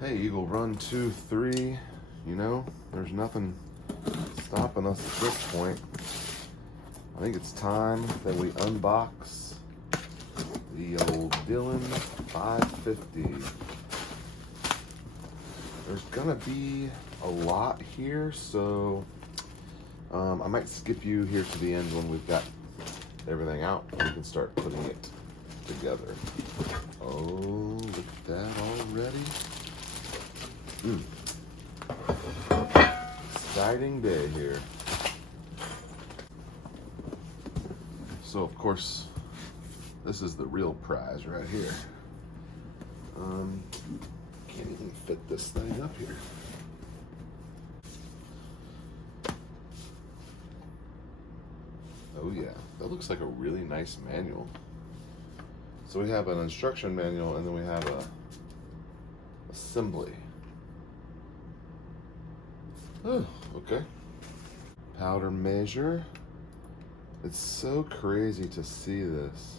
Hey, Eagle, run 2, 3. You know, there's nothing stopping us at this point. I think it's time that we unbox the old Dillon 550. There's gonna be a lot here, so I might skip you here to the end when we've got everything out and we can start putting it together. Oh, look at that already. Exciting day here. So of course, this is the real prize right here. Can't even fit this thing up here. Oh yeah, that looks like a really nice manual. So we have an instruction manual and then we have a assembly. Oh, okay. Powder measure. It's so crazy to see this.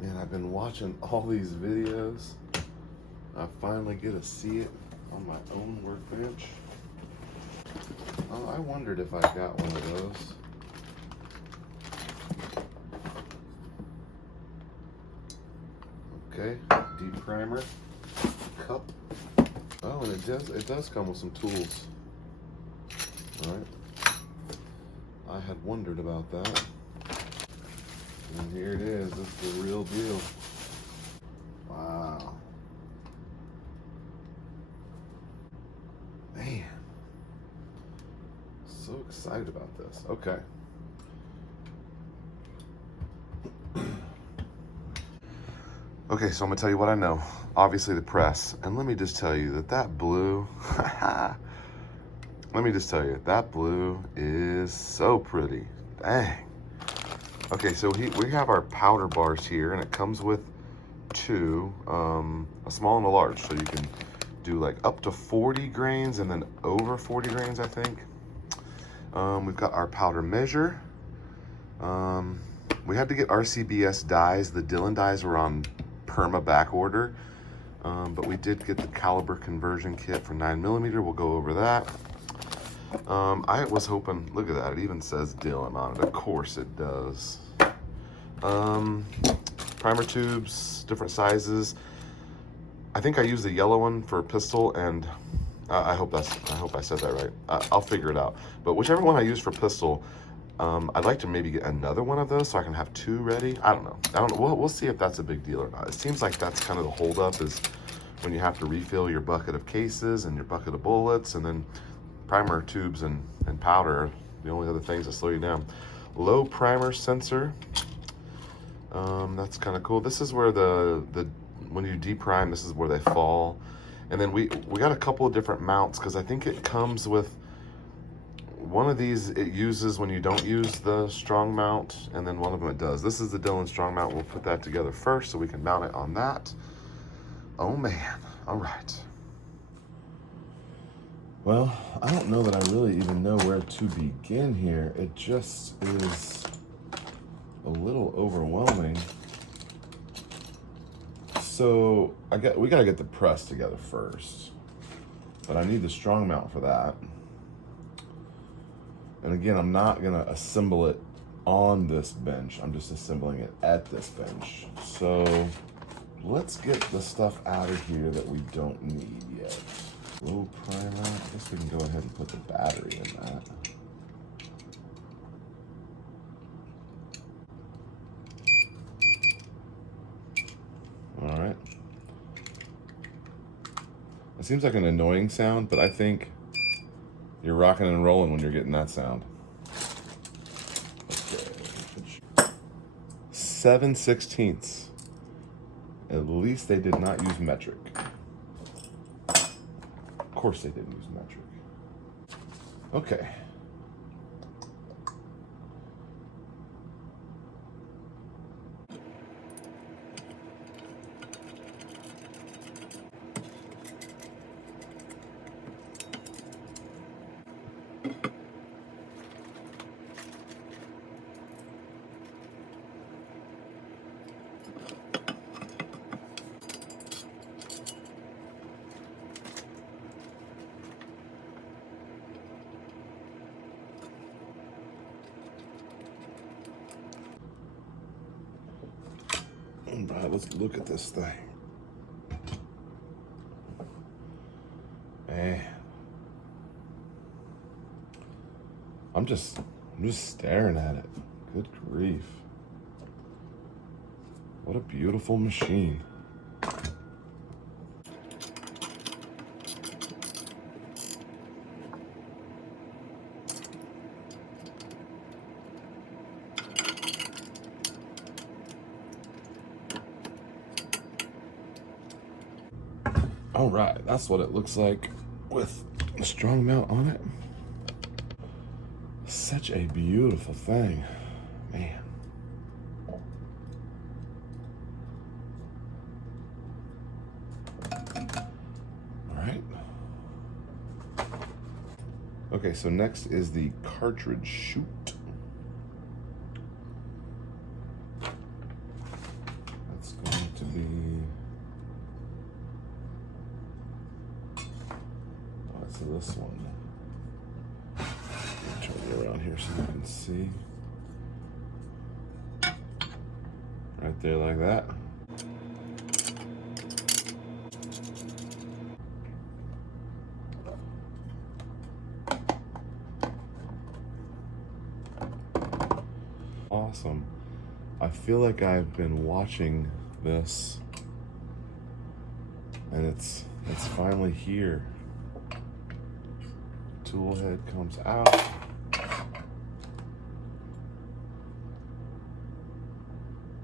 Man, I've been watching all these videos. I finally get to see it on my own workbench. Oh, I wondered if I got one of those. Okay, deep primer, cup. Oh, and it does come with some tools. All right. I had wondered about that. And here it is. It's the real deal. Wow. Man. So excited about this. Okay. Okay, so I'm gonna tell you what I know. Obviously the press. And let me just tell you that blue, let me just tell you, that blue is so pretty. Dang. Okay, so we have our powder bars here, and it comes with two, a small and a large. So you can do like up to 40 grains and then over 40 grains, I think. We've got our powder measure. We had to get RCBS dies. The Dillon dies were on perma back order, but we did get the caliber conversion kit for 9mm. We'll go over that. I was hoping, look at that, it even says Dillon on it. Of course it does. Primer tubes, different sizes. I think I used the yellow one for pistol, and I hope I said that right. I'll figure it out. But whichever one I use for pistol, I'd like to maybe get another one of those so I can have two ready. I don't know. We'll see if that's a big deal or not. It seems like that's kind of the holdup, is when you have to refill your bucket of cases and your bucket of bullets, and then primer tubes and powder are the only other things that slow you down. Low primer sensor. That's kind of cool. This is where the when you deprime, this is where they fall. And then we got a couple of different mounts, because I think it comes with one of these. It uses when you don't use the strong mount, and then one of them it does. This is the Dillon strong mount. We'll put that together first so we can mount it on that. Oh man. All right. Well, I don't know that I really even know where to begin here. It just is a little overwhelming. So we gotta get the press together first, but I need the strong mount for that. And again, I'm not gonna assemble it on this bench. I'm just assembling it at this bench. So let's get the stuff out of here that we don't need yet. Low primer. I guess we can go ahead and put the battery in that. All right. It seems like an annoying sound, but I think you're rocking and rolling when you're getting that sound. Okay. 7/16. At least they did not use metric. Of course they didn't use metric. Okay. right, let's look at this thing. Man, I'm just staring at it. Good grief. What a beautiful machine. All right, that's what it looks like with a strong mount on it. Such a beautiful thing, man. All right. Okay, so next is the cartridge chute. That's going to be, so this one. Turn it around here so you can see. Right there like that. Awesome. I feel like I've been watching this and it's finally here. Tool head comes out.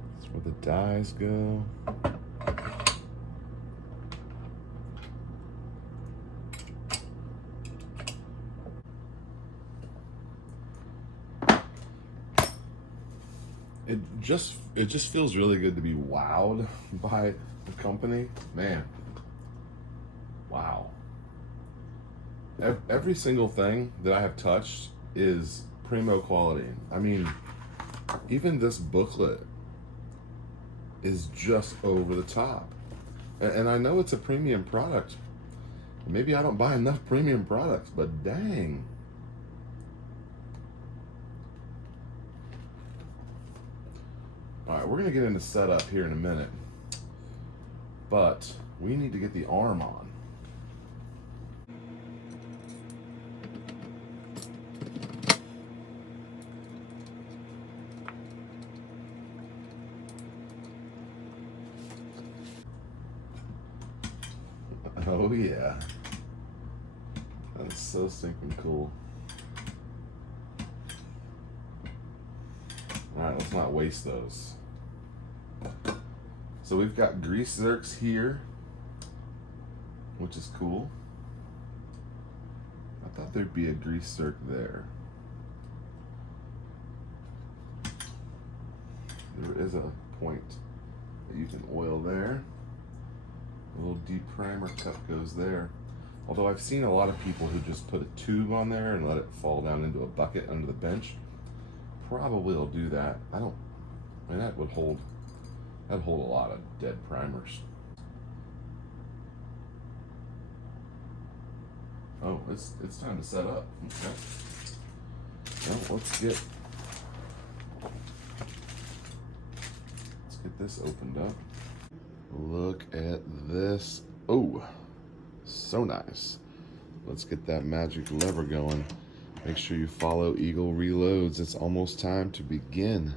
That's where the dies go. It just feels really good to be wowed by the company. Man. Wow. Every single thing that I have touched is primo quality. I mean, even this booklet is just over the top. And I know it's a premium product. Maybe I don't buy enough premium products, but dang. All right, we're gonna get into setup here in a minute, but we need to get the arm on. Oh yeah, that's so stinking cool. All right, let's not waste those. So we've got grease zerks here, which is cool. I thought there'd be a grease zerk there. There is a point that you can oil there. A little deep primer cup goes there. Although I've seen a lot of people who just put a tube on there and let it fall down into a bucket under the bench. Probably will do that. I mean, that'd hold a lot of dead primers. Oh, it's time to set up. Okay. Well, let's get this opened up. Look at this. Oh, so nice. Let's get that magic lever going. Make sure you follow Eagle Reloads. It's almost time to begin.